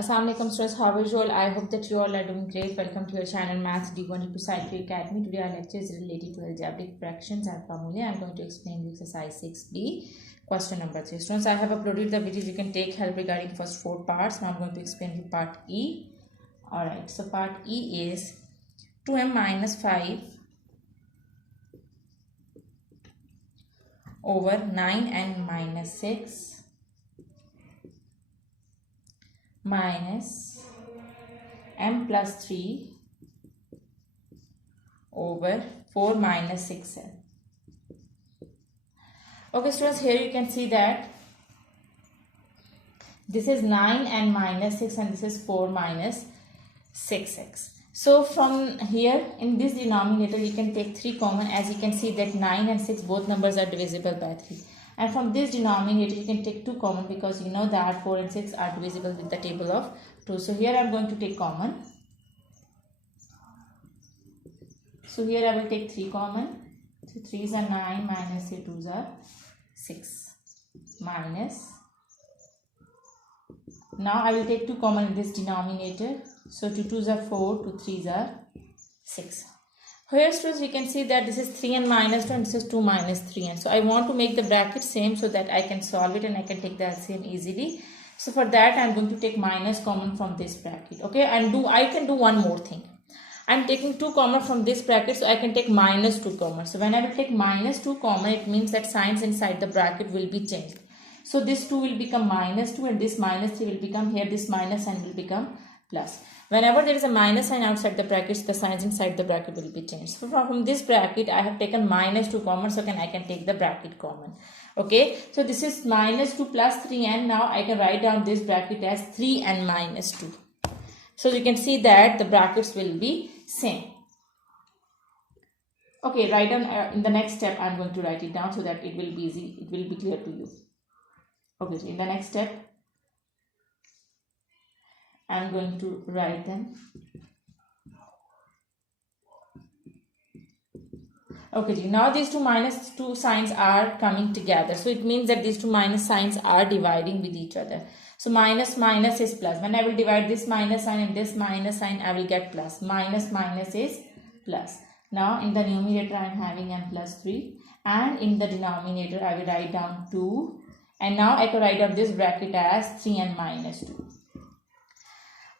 Assalamualaikum students, how are you all? I hope that you all are doing great. Welcome to your channel Maths D1 to Science Academy. Today our lecture is related to algebraic fractions and formulae. I am going to explain you exercise 6b, question number 3. Students, I have uploaded the videos. You can take help regarding first 4 parts. Now I am going to explain you part E. Alright, so part E is 2m minus 5 over 9n minus 6 minus m plus 3 over 4 minus 6n. Okay students, here you can see that this is 9n minus 6 and this is 4 minus 6x. So from here in this denominator you can take 3 common, as you can see that 9 and 6 both numbers are divisible by 3. And from this denominator you can take 2 common because you know that 4 and 6 are divisible with the table of 2. So here I am going to take common. So here I will take 3 common. So 3s are 9 minus 3 2s are 6 minus. Now I will take 2 common in this denominator. So 2 2s are 4, 2 3s are 6. Here students, we can see that this is 3n minus 2 and this is 2 minus 3n. So I want to make the bracket same so that I can solve it and I can take the LCM easily. So for that I am going to take minus common from this bracket. Okay, and I can do one more thing. I am taking 2 common from this bracket, so I can take minus 2 common. So when I will take minus 2 common, it means that signs inside the bracket will be changed. So this 2 will become minus 2 and this minus 3 will become, here this minus sign will become plus. Whenever there is a minus sign outside the brackets, the signs inside the bracket will be changed. So from this bracket, I have taken minus 2 common, so I can take the bracket common. Okay, so this is minus 2 plus 3n. Now I can write down this bracket as 3n minus 2. So you can see that the brackets will be same. Okay, write down in the next step. I am going to write it down so that it will be easy. It will be clear to you. Okay, so in the next step, I am going to write them. Okay, now these two minus 2 signs are coming together. So it means that these two minus signs are dividing with each other. So minus minus is plus. When I will divide this minus sign and this minus sign, I will get plus. Minus minus is plus. Now in the numerator I am having m plus 3 and in the denominator I will write down 2. And now I can write down this bracket as 3n minus 2.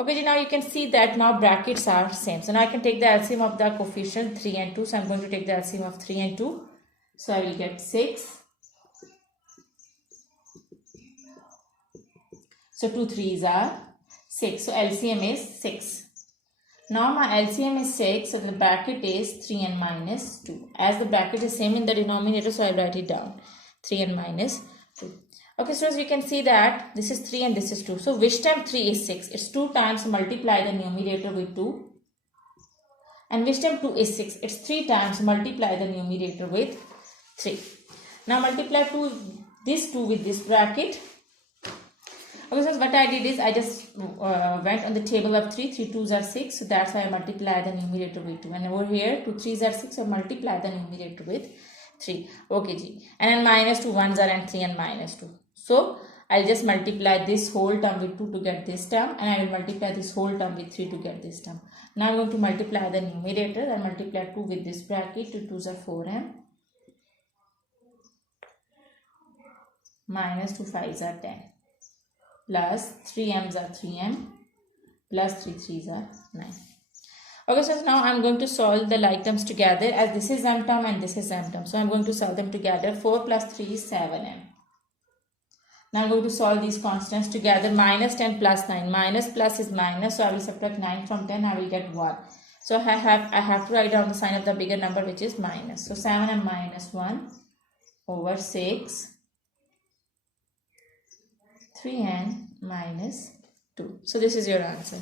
Okay, now you can see that now brackets are same. So now I can take the LCM of the coefficient 3 and 2. So I am going to take the LCM of 3 and 2. So I will get 6. So 2 3s are 6. So LCM is 6. Now my LCM is 6. So the bracket is 3n minus 2. As the bracket is same in the denominator, so I write it down. 3n minus 2. Okay, so as you can see that this is 3 and this is 2. So which time 3 is 6? It's 2 times, multiply the numerator with 2. And which time 2 is 6? It's 3 times, multiply the numerator with 3. Now multiply this 2 with this bracket. Okay, so what I did is I just went on the table of 3. 3 2s are 6. So that's why I multiply the numerator with 2. And over here 2 3s are 6. So multiply the numerator with 3. Okay, G. And then minus 2 1s are and 3 and minus 2. So I'll just multiply this whole term with 2 to get this term, and I will multiply this whole term with 3 to get this term. Now I'm going to multiply the numerator. I multiply 2 with this bracket. 2 2s are 4m minus 2 5s are 10 plus 3m's are 3m plus 3 3s are 9. Okay, so now I'm going to solve the like terms together, as this is m term and this is m term. So I'm going to solve them together. 4 plus 3 is 7m. Now I'm going to solve these constants together. Minus 10 plus 9. Minus plus is minus. So I will subtract 9 from 10. I will get 1. So I have to write down the sign of the bigger number, which is minus. So 7m minus 1 over 6. 3n minus 2. So this is your answer.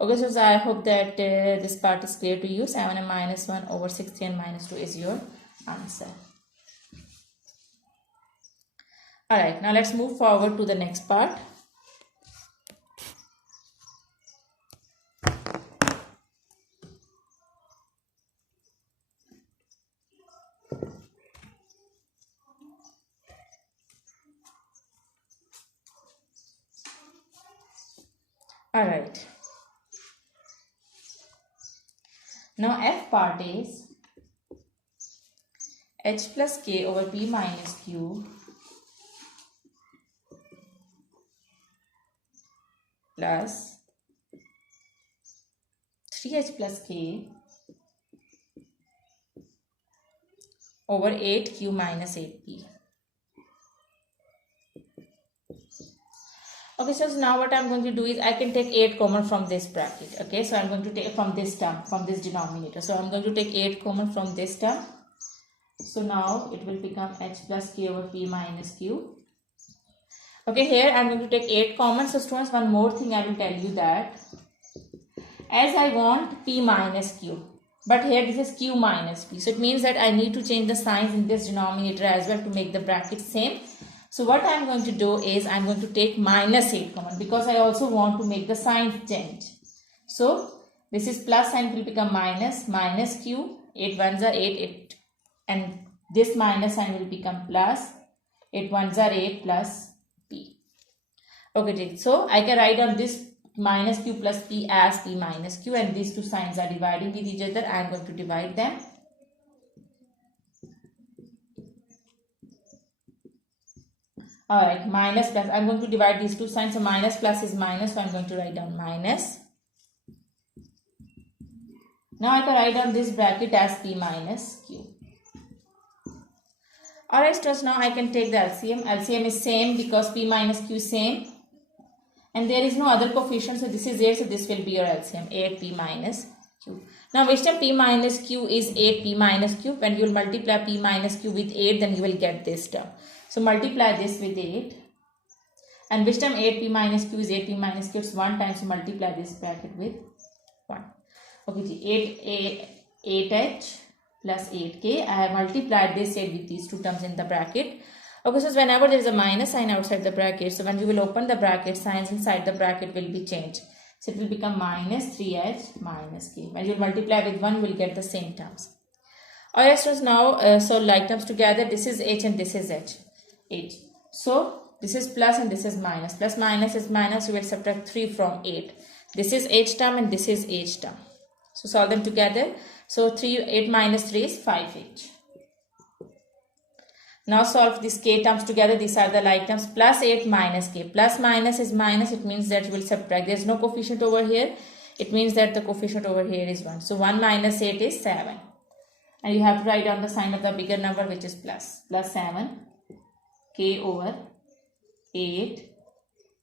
Okay, so I hope that this part is clear to you. 7m minus 1 over 6, 3n minus 2 is your answer. Alright, now let's move forward to the next part. Alright. Now F part is h plus k over p minus q plus 3h plus k over 8q minus 8p. Okay, so now what I'm going to do is I can take 8 common from this bracket. Okay, so I'm going to take from this term, from this denominator. So I'm going to take 8 common from this term. So now it will become h plus k over p minus q. Okay, here I'm going to take 8 common. So students, one more thing I will tell you that as I want p minus q, but here this is q minus p. So it means that I need to change the signs in this denominator as well to make the bracket same. So what I am going to do is I am going to take minus 8 common because I also want to make the sign change. So this is plus sign will become minus q, 8 ones are 8, and this minus sign will become plus, 8 ones are 8 plus p. Okay, so I can write down this minus q plus p as p minus q, and these two signs are dividing with each other. I am going to divide them. Alright, minus plus. I'm going to divide these two signs. So minus plus is minus. So I'm going to write down minus. Now I can write down this bracket as p minus q. Alright, students, now I can take the LCM. LCM is same because p minus q is same. And there is no other coefficient. So this is 8. So this will be your LCM. 8p minus q. Now which term p minus q is 8p minus q. When you will multiply p minus q with 8, then you will get this term. So multiply this with 8, and which term 8p minus q is 8p minus q, it's 1 time, so multiply this bracket with 1. Okay, 8h plus 8k, I have multiplied this 8 with these two terms in the bracket. Okay, so whenever there is a minus sign outside the bracket, so when you will open the bracket, signs inside the bracket will be changed. So it will become minus 3h minus k. When you multiply with 1, you will get the same terms. Alright, so now, so like terms together, this is h and this is h. So this is plus and this is minus. Plus minus is minus. We will subtract 3 from 8. This is h term and this is h term. So solve them together. So 8 minus 3 is 5h. Now solve these k terms together. These are the like terms. Plus 8 minus k. Plus minus is minus. It means that you will subtract. There is no coefficient over here. It means that the coefficient over here is 1. So 1 minus 8 is 7. And you have to write down the sign of the bigger number, which is plus. Plus 7 k over 8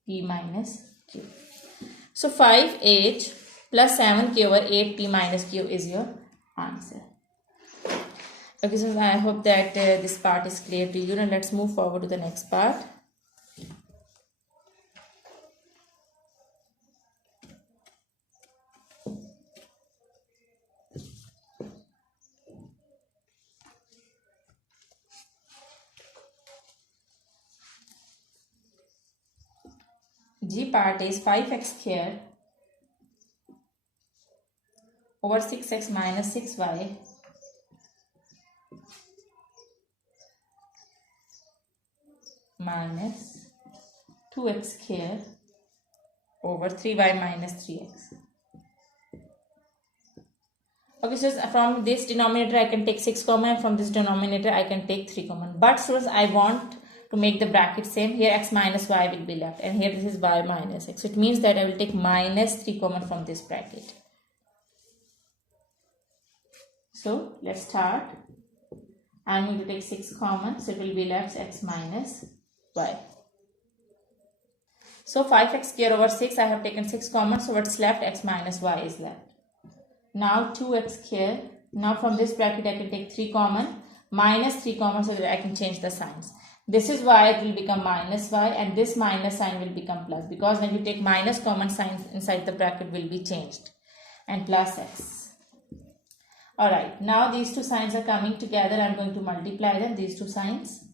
p minus q. So 5h plus 7k over 8 p minus q is your answer. Okay, so I hope that this part is clear to you. Now let's move forward to the next part. G part is 5x squared over 6x minus 6y minus 2x squared over 3y minus 3x. Okay, so from this denominator I can take 6 common, and from this denominator I can take 3 common. But since I want to make the bracket same, here x minus y will be left, and here this is y minus x. So it means that I will take minus 3 common from this bracket. So let's start. I am going to take 6 common, so it will be left x minus y. So 5x square over 6, I have taken 6 common, so what's left? X minus y is left. Now 2x square. Now from this bracket I can take 3 common, minus 3 common, so that I can change the signs. This is y, it will become minus y, and this minus sign will become plus, because when you take minus common, signs inside the bracket will be changed, and plus x. Alright, now these two signs are coming together. I am going to multiply them, these two signs.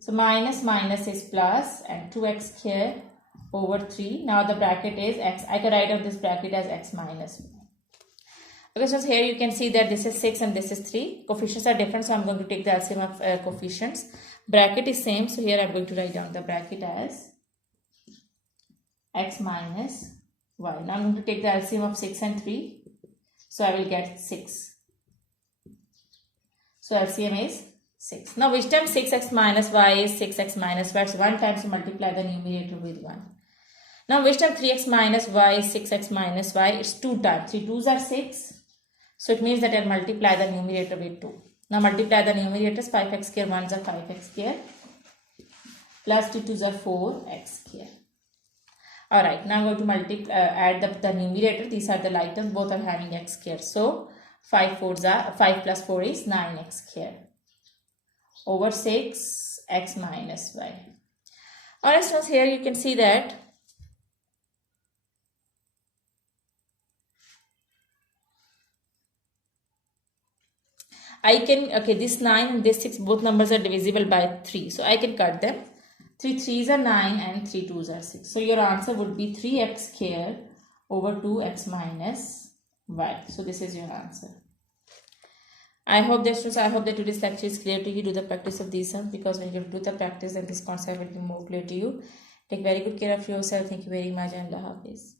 So minus minus is plus, and 2x square over 3. Now the bracket is x. I can write out this bracket as x minus 1. Okay, so here you can see that this is 6 and this is 3. Coefficients are different, so I am going to take the LCM of coefficients. Bracket is same, so here I am going to write down the bracket as x minus y. Now I'm going to take the LCM of 6 and 3. So I will get 6. So LCM is 6. Now which time 6x minus y is 6x minus y? So 1 times you multiply the numerator with 1. Now which time 3x minus y is 6x minus y? It's 2 times. 3 2s are 6. So it means that I multiply the numerator with 2. Now multiply the numerators. 5x square 1s are 5x square. Plus 2 2s are 4x square. Alright, now I'm going to multiply, add the numerator. These are the like terms. Both are having x square. So 5 plus 4 is 9x square. Over 6x minus y. Alright, so here you can see that I can, okay, this 9 and this 6, both numbers are divisible by 3. So I can cut them. 3 3s are 9 and 3 2s are 6. So your answer would be 3x square over 2x minus y. So this is your answer. I hope that today's lecture is clear to you. Do the practice of these sums, because when you do the practice, then this concept will be more clear to you. Take very good care of yourself. Thank you very much, and Allah Hafiz.